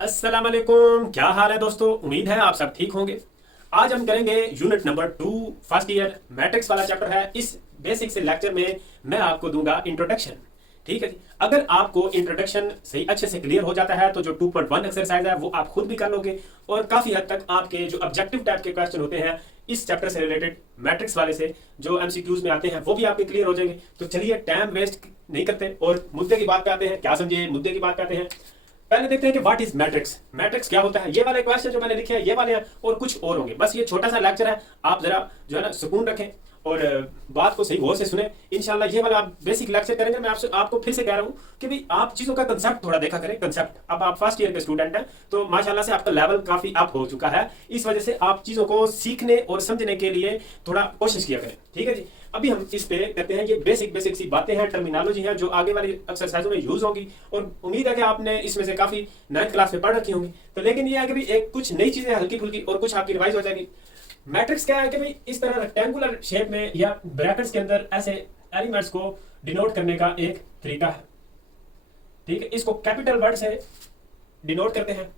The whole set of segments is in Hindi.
अस्सलाम वालेकुम, क्या हाल है दोस्तों। उम्मीद है आप सब ठीक होंगे। आज हम करेंगे unit number 2 first year matrix वाला चैप्टर है। इस बेसिक से लेक्चर में मैं आपको दूंगा इंट्रोडक्शन। ठीक है जी। अगर आपको इंट्रोडक्शन सही अच्छे से क्लियर हो जाता है तो जो 2.1 एक्सरसाइज है वो आप खुद भी कर लोगे और काफी हद तक आपके जो ऑब्जेक्टिव टाइप के क्वेश्चन होते हैं इस चैप्टर से रिलेटेड मैट्रिक्स वाले से जो एमसीक्यूज में आते हैं वो भी आपके क्लियर हो जाएंगे। तो चलिए टाइम वेस्ट नहीं करते और मुद्दे की बात पे आते हैं। क्या समझे, मुद्दे की बात पे आते हैं। पहले देखते हैं कि व्हाट इज मैट्रिक्स। मैट्रिक्स क्या होता है। ये वाले क्वेश्चन जो मैंने लिखे हैं ये वाले हैं और कुछ और होंगे। बस ये छोटा सा लेक्चर है, आप जरा जो है ना सुकून रखें और बात को सही गौर से सुने। इंशाल्लाह ये वाला आप बेसिक लेक्चर करेंगे। मैं आपको फिर से कह रहा हूँ कि भाई आप चीजों का कंसेप्ट थोड़ा देखा करें। कंसेप्ट अब आप फर्स्ट ईयर के स्टूडेंट हैं तो माशाल्लाह से आपका लेवल काफी अप हो चुका है। इस वजह से आप चीजों को सीखने और समझने के लिए थोड़ा कोशिश किया करें। ठीक है जी। अभी हम इस पे करते हैं। ये बेसिक बेसिक सी बातें हैं, टर्मिनोलॉजी है जो आगे वाली एक्सरसाइजों में यूज होगी और उम्मीद है कि आपने इसमें से काफी 9th क्लास में पढ़ रखी होंगी। तो लेकिन ये है कि भाई एक कुछ नई चीजें हल्की फुल्की और कुछ आपकी रिवाइज हो जाएगी। मैट्रिक्स क्या है कि भाई इस तरह रेक्टेंगुलर शेप में या ब्रैकेट्स के अंदर ऐसे एलिमेंट्स को डिनोट करने का एक तरीका है। ठीक है, इसको कैपिटल वर्ड से डिनोट करते हैं।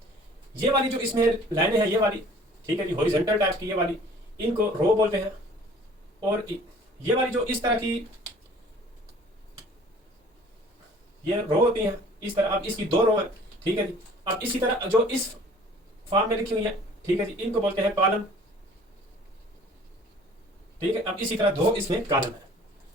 ये वाली जो इसमें लाइनें हैं ये वाली, ठीक है जी, हॉरिजॉन्टल टाइप की ये वाली, इनको रो बोलते हैं। और ये वाली जो इस तरह की ये रो होती हैं इस तरह, अब इसकी 2 रो है। ठीक है जी। अब इसी तरह जो इस फॉर्म में लिखी हुई है, ठीक है जी, इनको बोलते हैं कॉलम। ठीक है, अब इसी तरह 2 इसमें कॉलम है।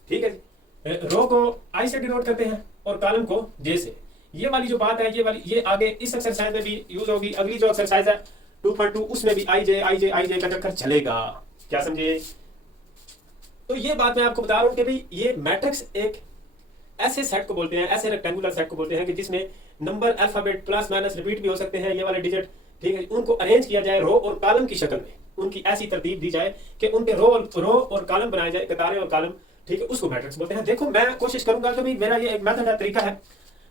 ठीक है जी। रो को आई से डिनोट करते हैं और कॉलम को जे से। ये वाली जो बात है ये वाली ये आगे इस एक्सरसाइज में भी यूज होगी। अगली जो एक्सरसाइज है 2.2 उसमें भी आई जे का चक्कर चलेगा। क्या समझे। तो ये बात मैं आपको बता रहा हूं कि भाई ये मैट्रिक्स एक ऐसे सेट को बोलते हैं, ऐसे रेक्टेंगुलर सेट को बोलते हैं कि जिसमें number alphabet plus minus repeat भी हो सकते हैं ये वाले डिजिट। ठीक है, उनको अरेंज किया जाए रो और कॉलम की शक्ल में, उनकी ऐसी तरतीब दी जाए कि उनके रो और कॉलम बनाए जाए, कतारें और कॉलम। ठीक है, उसको मैट्रिक्स बोलते हैं। देखो मैं कोशिश करूंगा कि भाई मेरा ये एक मेथड है, तरीका है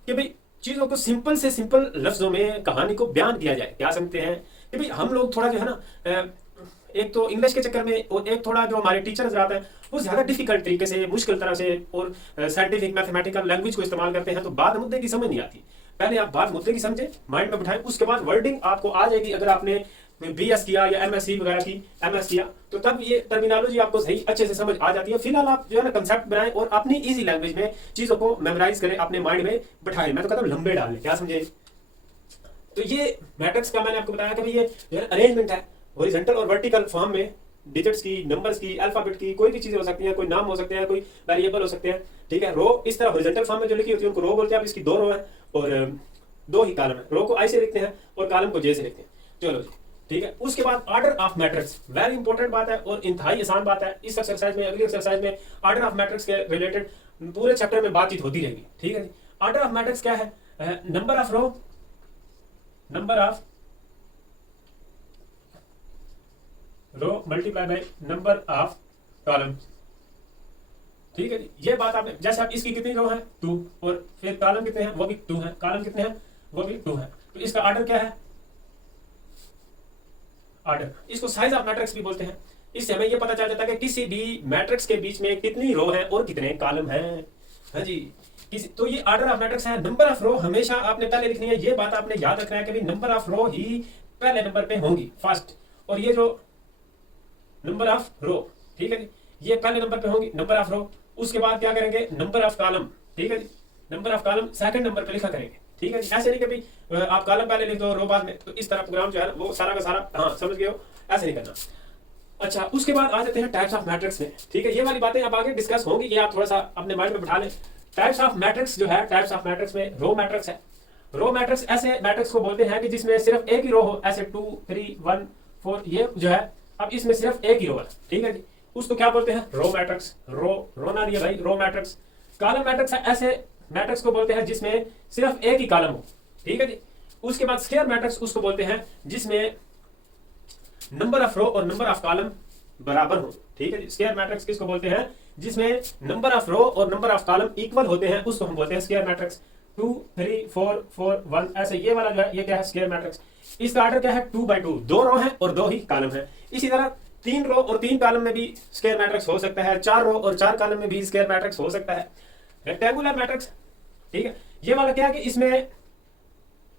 कि भाई चीजों को सिंपल से सिंपल लफ्जों में कहानी को बयान किया जाए। क्या समझते हैं कि भाई हम लोग थोड़ा जो है ना एक तो इंग्लिश के चक्कर में और एक थोड़ा जो हमारे टीचर्स आते हैं वो ज्यादा डिफिकल्ट तरीके से, मुश्किल तरह से और साइंटिफिक मैथमेटिकल लैंग्वेज को इस्तेमाल करते हैं तो बात मुद्दे की समझ नहीं आती। पहले आप बात मुद्दे की समझे, माइंड में बिठाएं, उसके बाद वर्डिंग आपको आ जाएगी। अगर आपने बीएस किया या एमएससी वगैरह की, एमएस किया तो तब ये टर्मिनोलॉजी आपको सही अच्छे से समझ आ जाती है। फिलहाल आप जो है ना कंसेप्ट बनाएं और अपनी इजी लैंग्वेज में चीजों को मेमोराइज करें, अपने माइंड में बिठाएं। मैं तो कहता हूँ लंबे डालें। क्या समझे। तो ये मैट्रिक्स का मैंने आपको बताया कि भाई ये जो है अरेंजमेंट है हॉरिजॉन्टल और वर्टिकल फॉर्म में, डिजिट्स की, नंबर्स की, अल्फाबेट की, कोई भी चीजें हो सकती हैं, कोई नाम हो सकते हैं, कोई वेरिएबल हो सकते हैं। ठीक है, रो इस तरह हॉरिजॉन्टल फॉर्म में जो लिखी होती है उनको रो बोलते हैं। अब इसकी 2 रो है और 2 ही कॉलम है। रो को आई से लिखते हैं और कॉलम को जे से लिखते हैं। चलो जी, ठीक है। उसके बाद order of matrix very important बात है और इंतहाई आसान बात है। इस एक्सरसाइज में, अगली एक्सरसाइज में ऑर्डर ऑफ मैट्रिक्स के रिलेटेड पूरे चैप्टर में बातचीत होती रहेगी। ठीक है जी। ऑर्डर ऑफ मैट्रिक्स क्या है। Number of row, number of row multiply by number of column. ठीक है जी। ये बात आपने, जैसे आप इसकी कितनी रो है 2 और फिर कॉलम कितने हैं वो भी 2 है, कॉलम कितने हैं वो भी 2 है। तो इसका ऑर्डर क्या है। ऑर्डर, इसको साइज ऑफ मैट्रिक्स भी बोलते हैं। इससे हमें ये पता चल जाता है कि किसी भी मैट्रिक्स के बीच में कितनी रो है और कितने कॉलम हैं। हाँ जी। तो ये ऑर्डर ऑफ मैट्रिक्स है। नंबर ऑफ रो हमेशा आपने पहले लिखनी है। ये बात आपने याद रखना है कि नंबर ऑफ रो ही पहले नंबर पे होंगी फर्स्ट, और ये जो नंबर ऑफ रो, ठीक है जी, ये पहले नंबर पे होंगी नंबर ऑफ रो। उसके बाद क्या करेंगे नंबर ऑफ कॉलम। ठीक है जी, number of column second number पे लिखा करेंगे। ठीक है जी। ऐसे नहीं कि भाई आप कॉलम पहले लिख दो रो बाद में, तो इस तरह प्रोग्राम जो है वो सारा का सारा, हाँ समझ गए हो, ऐसे नहीं करना। अच्छा, उसके बाद आ जाते हैं टाइप्स ऑफ मैट्रिक्स में। ठीक है, ये वाली बातें अब आगे डिस्कस होंगी, ये आप थोड़ा सा अपने माइंड में बिठा लें। टाइप्स ऑफ मैट्रिक्स जो है, टाइप्स ऑफ मैट्रिक्स में रो मैट्रिक्स है। रो मैट्रिक्स ऐसे मैट्रिक्स को बोलते हैं कि जिसमें सिर्फ एक ही रो हो, ऐसे 2 3 1 4 ये जो है। अब इसमें सिर्फ एक ही रो है। ठीक है जी, उसको क्या बोलते हैं रो मैट्रिक्स। रोना दिया भाई, रो मैट्रिक्स। कॉलम मैट्रिक्स है, ऐसे मैट्रिक्स को बोलते हैं जिसमें सिर्फ एक ही कॉलम हो। ठीक है जी। उसके बाद स्क्वायर मैट्रिक्स उसको बोलते हैं जिसमें नंबर ऑफ रो और नंबर ऑफ कॉलम बराबर हो। ठीक है जी। स्क्वायर मैट्रिक्स किसको बोलते हैं जिसमें नंबर ऑफ रो और नंबर ऑफ कॉलम इक्वल होते हैं, उसको हम बोलते हैं स्क्वायर मैट्रिक्स। 2 3 4 4 1 ऐसे ये वाला जो है ये क्या है स्क्वायर मैट्रिक्स। इसका ऑर्डर क्या है 2/2, 2 रो है और 2 ही कॉलम है। इसी तरह 3 रो और 3 कॉलम में भी स्क्वायर मैट्रिक्स हो सकता है, 4 रो और 4 कॉलम में भी स्क्वायर मैट्रिक्स हो सकता है। रेक्टेंगुलर मैट्रिक्स, ठीक है, ये वाला क्या है कि इसमें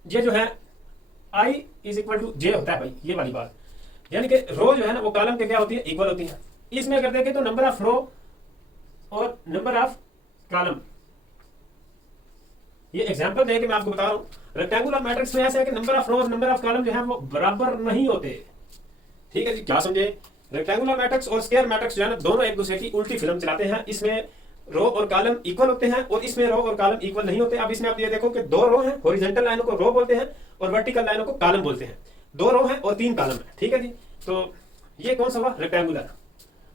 ये जो है आई इज इक्वल टू जे होता है भाई, ये वाली बात। यानी कि रो जो है ना वो कॉलम के क्या होती है, इक्वल होती है। इसमें अगर देखें तो नंबर ऑफ रो और नंबर ऑफ कॉलम, ये एग्जांपल देके मैं आपको बता रहा हूं। रेक्टेंगुलर मैट्रिक्स में ऐसा है कि नंबर ऑफ रो और नंबर ऑफ कॉलम जो है वो बराबर नहीं होते। ठीक है जी, क्या समझे? रेक्टेंगुलर मैट्रिक्स और स्क्वायर मैट्रिक्स जो है ना दोनों एक दूसरे की उल्टी फिल्म चलाते हैं। इसमें रो और कॉलम इक्वल होते हैं और इसमें रो और कॉलम इक्वल नहीं होते। अब इसमें आप ये देखो कि दो रो हैं, हॉरिजॉन्टल लाइनों को रो बोलते हैं और वर्टिकल लाइनों को कॉलम बोलते हैं। दो रो हैं और तीन कॉलम है। ठीक है जी, तो ये कौन सा हुआ? रेक्टेंगुलर।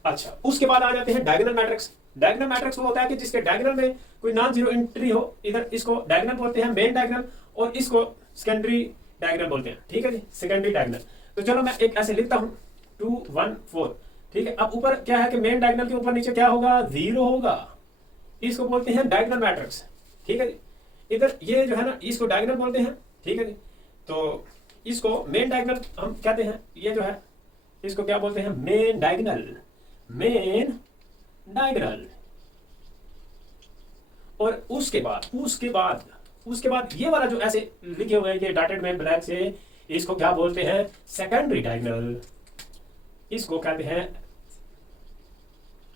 अच्छा, उसके बाद आ जाते हैं डायगोनल मैट्रिक्स। डायगोनल मैट्रिक्स वो होता है कि जिसके डायगोनल में कोई नॉन जीरो एंट्री हो। इधर इसको डायगोनल बोलते हैं, मेन डायगोनल, और इसको सेकेंडरी डायगोनल बोलते हैं। ठीक है जी, सेकेंडरी डायगोनल। तो चलो मैं एक ऐसे लिखता हूं 2 1 4। ठीक है, अब ऊपर क्या है कि मेन डायगोनल के ऊपर नीचे क्या होगा? 0 होगा। इसको बोलते हैं डायगोनल मैट्रिक्स। ठीक है जी, इधर ये जो है ना इसको डायगोनल बोलते हैं। ठीक है जी, तो इसको मेन डायगोनल हम कहते हैं। ये जो है इसको क्या बोलते हैं? Main diagonal, main diagonal. और उसके बाद ये वाला जो ऐसे लिखे हुए हैं ये डॉटेड में ब्लैक से, इसको क्या बोलते हैं? Secondary diagonal. इसको कहते हैं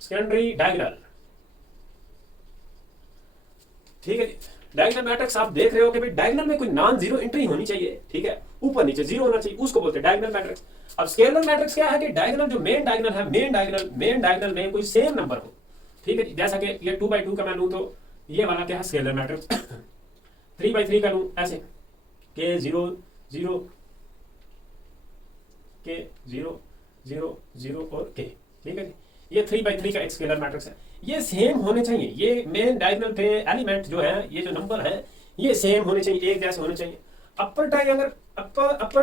सेकेंडरी डायगोनल। ठीक है जी, डायगोनल मैट्रिक्स आप देख रहे हो कि भाई डायगोनल में कोई नॉन जीरो एंट्री होनी चाहिए। ठीक है, ऊपर नीचे जीरो होना चाहिए, उसको बोलते हैं डायगोनल मैट्रिक्स। अब स्केलर मैट्रिक्स क्या है कि डायगोनल जो मेन डायगोनल है, मेन डायगोनल में कोई सेम नंबर हो। ठीक है, जैसा कि ये 2 by 2 का मैं लूं तो ये वाला क्या है? Scalar matrix. 3 by 3 का लूं ऐसे के 0 0 के 0 0 0 और के। ठीक है जी, ये 3 by 3 का एक स्केलर मैट्रिक्स है। ये सेम होने चाहिए, ये मेन डायगोनल पे एलिमेंट जो है, ये जो नंबर है ये सेम होने चाहिए, एक जैसे होने चाहिए। अपर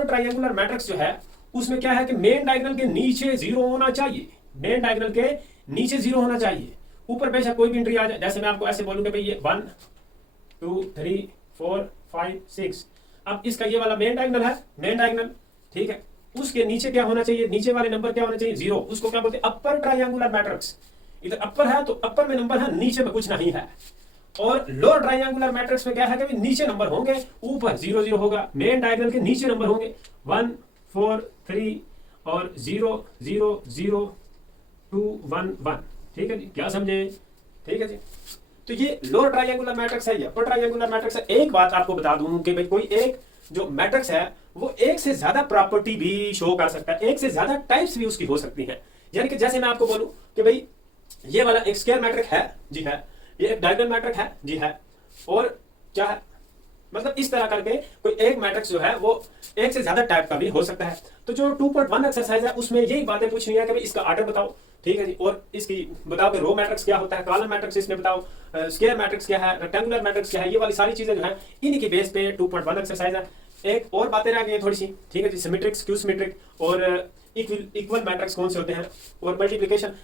ट्रायंगुलर मैट्रिक्स जो है उसमें क्या है कि मेन डायगोनल के नीचे 0 होना चाहिए। मेन डायगोनल के नीचे 0 होना चाहिए। ऊपर बेशक कोई भी एंट्री आ जाए, जैसे मैं आपको ऐसे बोलूंगा भाई ये 1 2 3 4 5 6। अब इसका ये वाला मेन डायगोनल है, मेन डायगोनल। ठीक है, उसके नीचे क्या होना चाहिए? नीचे वाले नंबर क्या होना चाहिए? 0। उसको क्या बोलते हैं? Upper triangular matrix. इधर अपर है तो अपर में नंबर है, नीचे में कुछ नहीं है। और लोअर ट्रायंगुलर मैट्रिक्स में क्या है कि नीचे नंबर होंगे, ऊपर 0 0 होगा। मेन डायगोनल के नीचे नंबर होंगे 1 4 3 और 0 0 0 2 1 1। ठीक है जी, क्या समझे? ठीक है जी, तो ये लोअर ट्रायंगुलर मैट्रिक्स है, ये अपर ट्रायंगुलर मैट्रिक्स है। एक बात आपको बता दूं कि भाई कोई एक जो मैट्रिक्स है वो एक से ज्यादा प्रॉपर्टी भी शो कर सकता है, एक से ज्यादा टाइप्स भी उसकी हो सकती है। यानी कि जैसे मैं आपको बोलूं कि भाई ये वाला एक स्क्वायर मैट्रिक्स है, जी है, ये एक डायगोनल मैट्रिक्स है, जी है, और क्या है, मतलब इस तरह करके कोई एक मैट्रिक्स जो है वो एक से ज्यादा टाइप का भी हो सकता है। तो जो 2.1 एक्सरसाइज है उसमें यही बातें पूछनी है कि भाई इसका ऑर्डर बताओ। ठीक है जी, और इसकी बताओ कि रो मैट्रिक्स क्या होता है, कॉलम मैट्रिक्स इसमें बताओ, स्क्वायर मैट्रिक्स क्या है, रेक्टेंगुलर मैट्रिक्स क्या है, ये वाली सारी चीजें जो है इन्हीं के बेस पे 2.1 एक्सरसाइज है। एक और बातें रह गई थोड़ी सी। ठीक है जी, सिमेट्रिक, स्क्यू सिमेट्रिक और इक्वल मैट्रिक्स कौन से होते हैं और मल्टीप्लिकेशन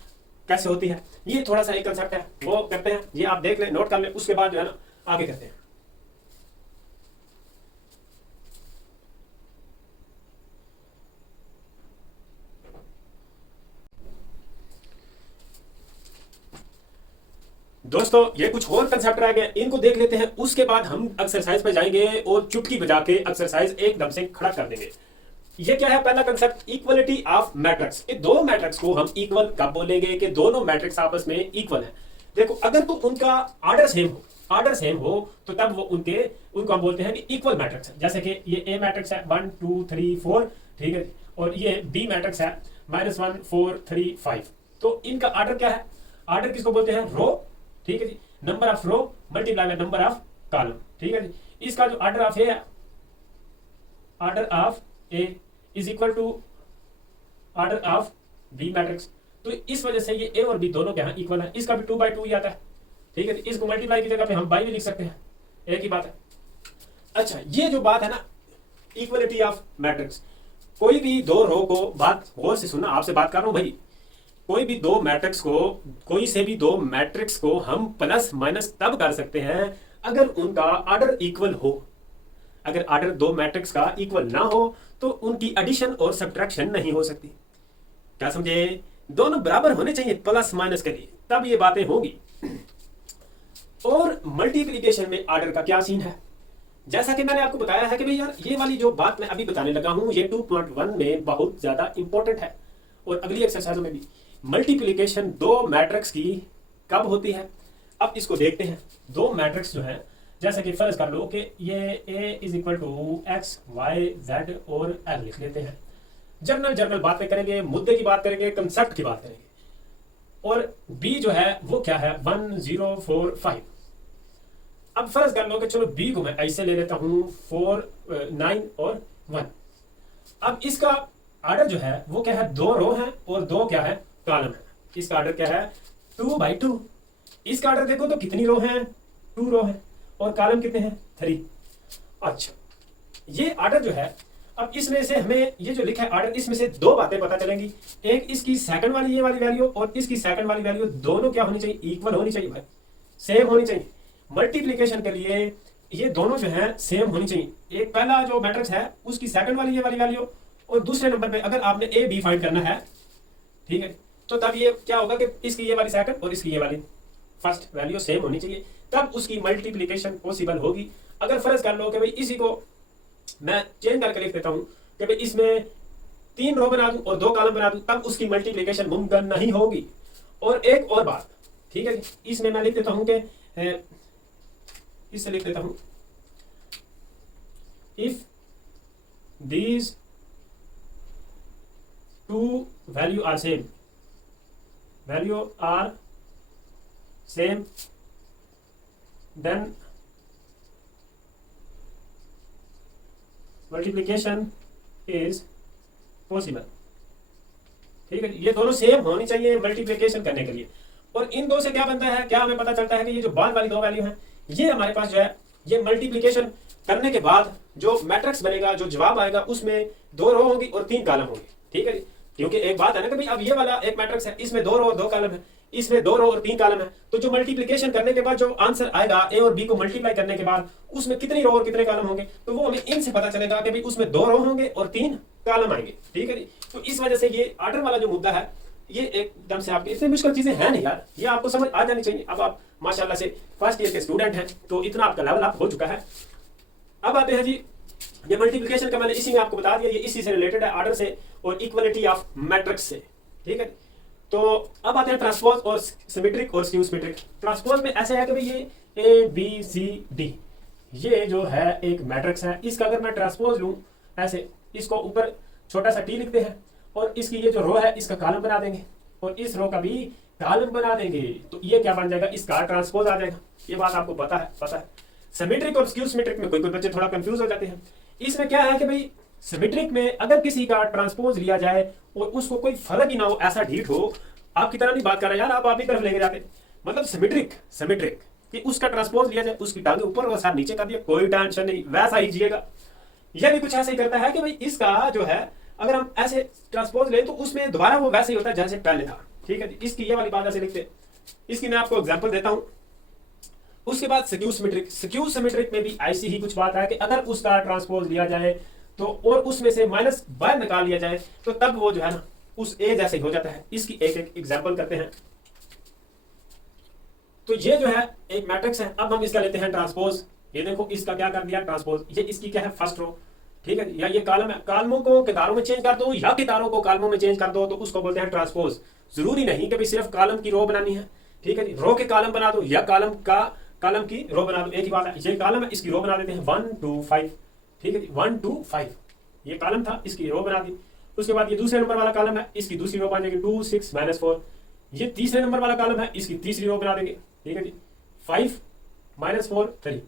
कैसे होती है, ये थोड़ा सा एक कंसेप्ट है, वो करते हैं। ये आप देख लें, नोट कर लें, उसके बाद जो है ना आगे करते हैं। दोस्तों ये कुछ और कंसेप्ट रह गए, इनको देख लेते हैं, उसके बाद हम एक्सरसाइज पे जाएंगे और चुटकी बजा के एक्सरसाइज एकदम से खड़ा कर देंगे। ये क्या है? पहला कंसेप्ट, इक्वलिटी ऑफ मैट्रिक्स। ये दो मैट्रिक्स को हम इक्वल कब बोलेंगे कि दोनों मैट्रिक्स आपस में इक्वल है। देखो, अगर तो उनका ऑर्डर सेम हो तो तब वो उनको हम बोलते हैं कि इक्वल मैट्रिक्स है। जैसे कि ये ए मैट्रिक्स है 1 2 3 4, ठीक है, और ये बी मैट्रिक्स है -1 4 3 5। तो इनका ऑर्डर क्या है? ऑर्डर किसको बोलते हैं? रो। ठीक है जी, number of row multiply by number of column. ठीक है जी, इसका जो ऑर्डर ऑफ ए है, order of A is equal to order of B matrix. तो इस वजह से ये ए और बी दोनों क्या है? इक्वल है। इसका भी 2 by 2 ही आता है। ठीक है, इसको मल्टीप्लाई की जगह पे हम बाई भी लिख सकते हैं, एक ही बात है। अच्छा, ये जो बात है ना इक्वलिटी ऑफ मैट्रिक्स, कोई भी दो रो को, बात गौर से सुनना, आपसे बात कर रहा हूं भाई, कोई भी दो मैट्रिक्स को, कोई से भी दो मैट्रिक्स को हम प्लस माइनस तब कर सकते हैं अगर उनका ऑर्डर इक्वल हो। अगर ऑर्डर दो मैट्रिक्स का इक्वल ना हो तो उनकी एडिशन और सब्ट्रैक्शन नहीं हो सकती। क्या समझे? दोनों बराबर होने चाहिए प्लस माइनस के लिए, तब ये बातें होगी। और मल्टीप्लिकेशन में ऑर्डर का क्या सीन है? जैसा कि मैंने आपको बताया है कि भाई यार ये वाली जो बात मैं अभी बताने लगा हूं ये 2.1 में बहुत ज्यादा इंपॉर्टेंट है और अगली एक्सरसाइजों में भी। मल्टीप्लिकेशन दो मैट्रिक्स की कब होती है, अब इसको देखते हैं। दो मैट्रिक्स जो है, जैसे कि फर्ज कर लो कि ये a is equal to X Y Z और l लिख लेते हैं। जनरल बातें करेंगे, मुद्दे की बात करेंगे, कंसेप्ट की बात करेंगे। और b जो है वो क्या है 1 0 4 5। अब फर्ज कर लो कि चलो b को मैं ऐसे ले लेता हूं 4 9 और 1। अब इसका आर्डर जो है वो क्या है, दो रो है और दो क्या है कॉलम है। इसका आर्डर क्या है 2 by 2। इसका आर्डर देखो तो कितनी रो है, 2 रो है और कॉलम कितने हैं 3। अच्छा ये आर्डर जो है, अब इसमें से हमें ये जो लिखा है आर्डर, इसमें से दो बातें पता चलेंगी। एक इसकी सेकंड वाली ये वाली वैल्यू और इसकी सेकंड वाली वैल्यू दोनों क्या होनी चाहिए, इक्वल होनी चाहिए भाई, सेम होनी चाहिए। मल्टीप्लिकेशन के लिए ये दोनों जो है सेम होनी चाहिए। एक पहला जो मैट्रिक्स है उसकी सेकंड वाली ये वाली वैल्यू और दूसरे नंबर पे अगर आपने ए बी फाइंड करना है, ठीक है, तो तब ये क्या होगा कि इसकी ये वाली सेकंड और इसकी ये वाली फर्स्ट वैल्यू सेम होनी चाहिए, तब उसकी मल्टीप्लिकेशन पॉसिबल होगी। अगर फर्ज कर लो कि भाई इसी को मैं चेंज करके लिख देता हूं कि भाई इसमें 3 रो बना दूं और 2 कॉलम बना दूं, तब उसकी मल्टीप्लिकेशन मुमकिन नहीं होगी। और एक और बात, ठीक है, इसमें मैं लिख देता हूं कि इससे लिख देता हूं if these two value are same, value are same, then multiplication is possible. ठीक है, ये दोनों सेम होनी चाहिए मल्टीप्लिकेशन करने के लिए। और इन दो से क्या बनता है, क्या हमें पता चलता है कि ये जो बाद वाली दो वैल्यू हैं ये हमारे पास जो है ये मल्टीप्लिकेशन करने के बाद जो मैट्रिक्स बनेगा, जो जवाब आएगा, उसमें 2 रो होंगी और 3 कॉलम होंगे। ठीक है जी, क्योंकि एक बात है ना कि भाई अब ये वाला एक मैट्रिक्स है, इसमें 2 रो और 2 कॉलम है, इसमें 2 रो और 3 कॉलम है, तो जो मल्टीप्लिकेशन करने के बाद जो आंसर आएगा ए और बी को मल्टीप्लाई करने के बाद उसमें कितनी रो और कितने कॉलम होंगे, तो वो हमें इनसे पता चलेगा कि भाई उसमें 2 रो होंगे और 3 कॉलम आएंगे। ठीक है जी, तो इस वजह से ये आर्डर वाला जो मुद्दा है ये एकदम से आपके इतनी मुश्किल चीजें हैं नहीं यार, ये आपको समझ आ जानी चाहिए। अब आप माशाल्लाह से फर्स्ट ईयर के स्टूडेंट हैं तो इतना आपका लेवल अप हो चुका है। अब आते हैं जी, ये मल्टीप्लिकेशन का मैंने इसी में आपको बता दिया, ये इसी से रिलेटेड है, आर्डर से और इक्वलिटी ऑफ मैट्रिक्स से। ठीक है, तो अब आते हैं ट्रांसपोज और सिमेट्रिक और स्क्यू सिमेट्रिक। ट्रांसपोज में ऐसे है कि भाई ये ए बी सी डी ये जो है एक मैट्रिक्स है, इसका अगर मैं ट्रांसपोज लूं ऐसे, इसको ऊपर छोटा सा टी लिखते हैं और इसकी ये जो रो है इसका कॉलम बना देंगे और इस रो का भी कॉलम बना देंगे, तो ये क्या बन जाएगा, इसका ट्रांसपोज आ जाएगा। ये बात आपको पता है। सिमेट्रिक और स्क्यू सिमेट्रिक में कोई बच्चे थोड़ा कंफ्यूज हो जाते हैं। इसमें क्या है कि भाई सिमेट्रिक में अगर किसी का ट्रांसपोज लिया जाए और उसको कोई फर्क ही ना हो, ऐसा ढीठ हो, आपकी तरह नहीं बात कर रहे यार, आप ही तरफ लेके जाते, मतलब सिमेट्रिक कि उसका ट्रांसपोज लिया जाए, उसकी टांगे ऊपर और साथ नीचे कर दिया, कोई टेंशन नहीं, वैसा ही जिएगा। यह भी कुछ ऐसे ही करता है कि भाई इसका जो है अगर हम ऐसे ट्रांसपोज लें तो उसमें दोबारा वो वैसे ही होता है जैसे पहले था। ठीक है, इसकी ये वाली बात ऐसे लिखते, इसकी मैं आपको एग्जांपल देता हूं। उसके बाद स्क्यू सिमेट्रिक में भी ऐसी ही कुछ बात है कि अगर उसका ट्रांसपोज लिया जाए तो और उसमें से माइनस बाहर निकाल लिया जाए तो तब वो जो है ना उस ए जैसे ही हो जाता है। इसकी एक एग्जांपल करते हैं। तो ये जो है एक मैट्रिक्स है, अब हम इसका लेते हैं ट्रांसपोज। ये देखो इसका क्या कर दिया ट्रांसपोज, ये इसकी क्या है फर्स्ट रो। ठीक है, या ये कॉलम है, कॉलमों को कितारों में चेंज कर दो या कितारों को कॉलमों में चेंज कर दो तो उसको बोलते हैं ट्रांसपोज। जरूरी नहीं कि भाई सिर्फ कॉलम की रो बनानी है। ठीक है जी, रो के कॉलम बना दो या कॉलम की रो बना दो, एक ही बात है। ये कॉलम है, इसकी रो बना देते हैं 1 2 5। ठीक है जी, 1 2 5 ये कॉलम था, इसकी रो बना दी। उसके बाद ये दूसरे नंबर वाला कॉलम है, इसकी दूसरी रो बन जाएगी 2 6 -4। ये तीसरे नंबर वाला कॉलम है, इसकी तीसरी रो बना देंगे। ठीक है जी, 5 -4 3।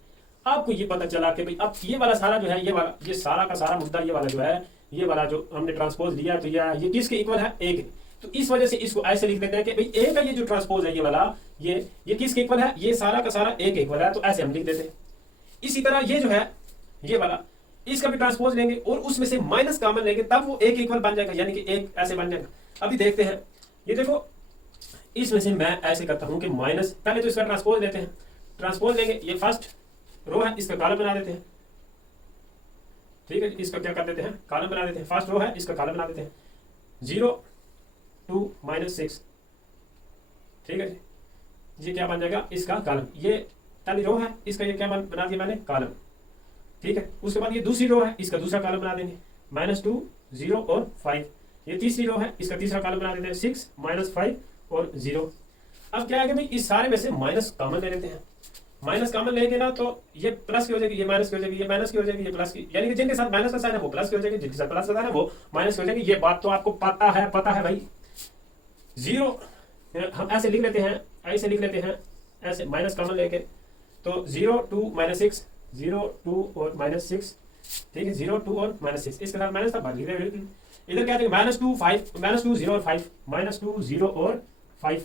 आपको ये पता चला कि भाई अब ये वाला सारा जो है, ये सारा का सारा मुद्दा, ये वाला जो है, ये वाला जो हमने ट्रांसपोज लिया तो ये किसके इक्वल है, ए के। तो इस वजह से इसको ऐसे लिख देते हैं कि भाई ए का ये जो ट्रांसपोज है ये वाला, ये किसके इक्वल है, ये सारा का सारा ए के इक्वल है, तो ऐसे हम लिख देते हैं। इसी तरह ये जो है ये वाला, इसका भी ट्रांसपोज लेंगे और उसमें से माइनस कॉमन लेंगे, तब वो एक इक्वल बन जाएगा, यानी कि एक ऐसे बन जाएगा। अभी देखते हैं, ये देखो इसमें से मैं ऐसे करता हूं कि माइनस, पहले तो इसका ट्रांसपोज लेते हैं, ट्रांसपोज लेंगे, ये फर्स्ट रो है, इसका कॉलम बना देते हैं। ठीक है, इसका क्या कर देते हैं, कॉलम बना देते हैं। फर्स्ट रो है, इसका कॉलम बना देते हैं 0 2 -6। ठीक है जी, ये क्या बन जाएगा, इसका कॉलम। ये पहली रो है, इसका ये क्या बना दिया मैंने, कॉलम। ठीक है। उसके बाद ये दूसरी रो है, इसका दूसरा कॉलम बना देंगे, -2 0 और 5। ये तीसरी रो है, इसका तीसरा कॉलम बना देते हैं 6 -5 और 0। अब क्या है कि भाई इस सारे में से माइनस कॉमन ले लेते हैं। माइनस कॉमन लेंगे ना तो ये प्लस की हो जाएगी, ये माइनस की हो जाएगी, ये माइनस की हो जाएगी, ये प्लस की, यानी कि जिनके साथ माइनस का साइन है वो प्लस की हो जाएगी, जिनके साथ प्लस का साइन है वो माइनस की हो जाएगी। ये बात तो आपको पता है भाई। 0 हम ऐसे लिख लेते हैं, ऐसे लिख लेते हैं, ऐसे माइनस कॉमन लेके, तो 0 2 -6, 0 2 और -6, ठीक है, 0 2 और -6, इसके साथ माइनस था बाहर लिख रहे हैं। इधर क्या देंगे, -2 5, -2 0 और 5, -2 0 और 5।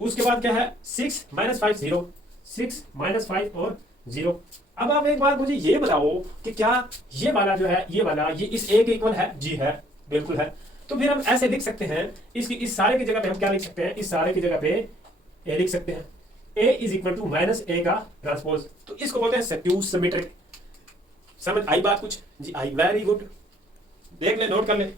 उसके बाद क्या है 6 -5 0, 6 -5 और 0। अब आप एक बार मुझे ये बताओ कि क्या ये वाला जो है, ये वाला, ये इस ए के इक्वल है? जी है, बिल्कुल है। तो फिर हम ऐसे लिख सकते हैं, इसकी इस सारे की जगह पे हम क्या लिख सकते हैं, इस सारे की जगह पे ए लिख सकते हैं। ए इज इक्वल टू -a का ट्रांसपोज, तो इसको बोलते हैं स्क्यू सिमेट्रिक। समझ आई बात कुछ? जी आई, वेरी गुड। देख ले, नोट कर ले।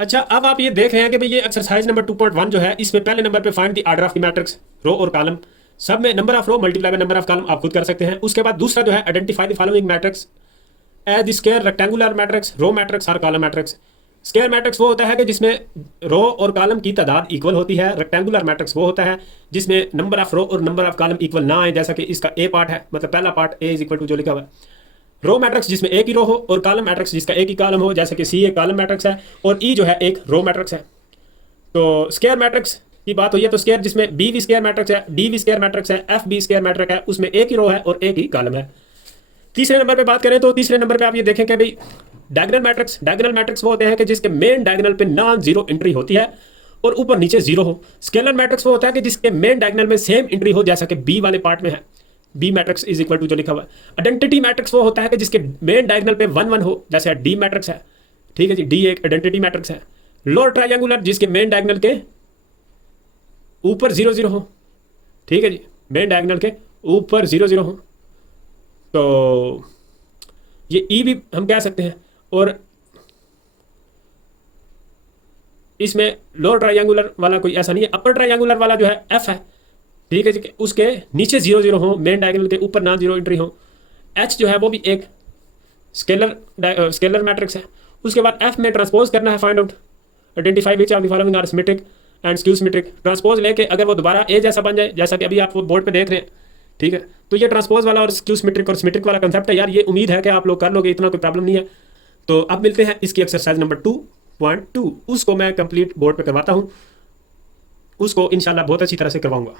अच्छा, अब आप ये देख रहे हैं कि भाई ये एक्सरसाइज नंबर 2.1 जो है, इसमें पहले नंबर पे find the order of the matrix, row और कॉलम। सब में number of row multiply by number of column आप खुद कर सकते हैं। उसके बाद दूसरा जो है identify the following matrix as the square rectangular matrix, row matrix और कॉलम मैट्रिक्स। स्क्वायर मैट्रिक्स वो होता है कि जिसमें रो और कॉलम की तादाद इक्वल होती है। रेक्टेंगुलर मैट्रिक्स वो होता है जिसमें नंबर ऑफ रो और नंबर ऑफ कॉलम इक्वल ना आए, जैसा कि इसका ए पार्ट है, मतलब पहला part A is equal to जो लिखा हुआ है। रो मैट्रिक्स जिसमें एक ही रो हो और कॉलम मैट्रिक्स जिसका एक ही कॉलम हो, जैसे कि सी एक कॉलम मैट्रिक्स है और ई जो है एक रो मैट्रिक्स है। तो स्क्वायर मैट्रिक्स की बात हुई है, तो स्क्वायर जिसमें बी वी स्क्वायर मैट्रिक्स है, डी वी स्क्वायर मैट्रिक्स है, एफ बी स्क्वायर मैट्रिक्स है, उसमें एक ही रो है और एक ही कॉलम है। तीसरे नंबर पे बात करें तो तीसरे नंबर पे आप ये देखें कि भाई डायगोनल मैट्रिक्स। डायगोनल मैट्रिक्स वो होते हैं कि जिसके मेन डायगोनल पे नॉन जीरो एंट्री होती है और ऊपर नीचे जीरो हो। स्केलर मैट्रिक्स वो होता है कि जिसके मेन डायगोनल में सेम एंट्री हो, जैसा कि बी वाले पार्ट में है, B matrix is equal to जो लिखा हुआ है। आइडेंटिटी मैट्रिक्स वो होता है कि जिसके मेन डायगोनल पे 1 1 हो, जैसे डी मैट्रिक्स है, ठीक है जी, डी एक आइडेंटिटी मैट्रिक्स है। लोअर ट्रायंगुलर जिसके मेन डायगोनल के ऊपर 0 0 हो, ठीक है जी, मेन डायगोनल के ऊपर 0 0 हो, तो ये ई भी हम कह सकते हैं। और इसमें लोअर ट्रायंगुलर वाला कोई ऐसा नहीं है। अपर ट्रायंगुलर वाला जो है एफ है, ठीक है जी, उसके नीचे 0 0 हो, मेन डायगोनल के ऊपर ना जीरो एंट्री हो। एच जो है वो भी एक स्केलर मैट्रिक्स है। उसके बाद एफ में ट्रांसपोज करना है, find out identify which of the following are symmetric and skew symmetric. Transpose लेके अगर वो दोबारा ए जैसा बन जाए, जैसा कि अभी आप बोर्ड पे देख रहे हैं, ठीक है, तो ये ट्रांसपोज वाला और स्क्यू सिमेट्रिक और सिमेट्रिक वाला कंसेप्ट है यार। ये उम्मीद है कि आप लोग कर लोगे, इतना कोई प्रॉब्लम नहीं है। तो अब मिलते हैं इसकी एक्सरसाइज नंबर 2.2, उसको मैं कंप्लीट बोर्ड पे करवाता हूँ, उसको इंशाल्लाह बहुत अच्छी तरह से करवाऊंगा।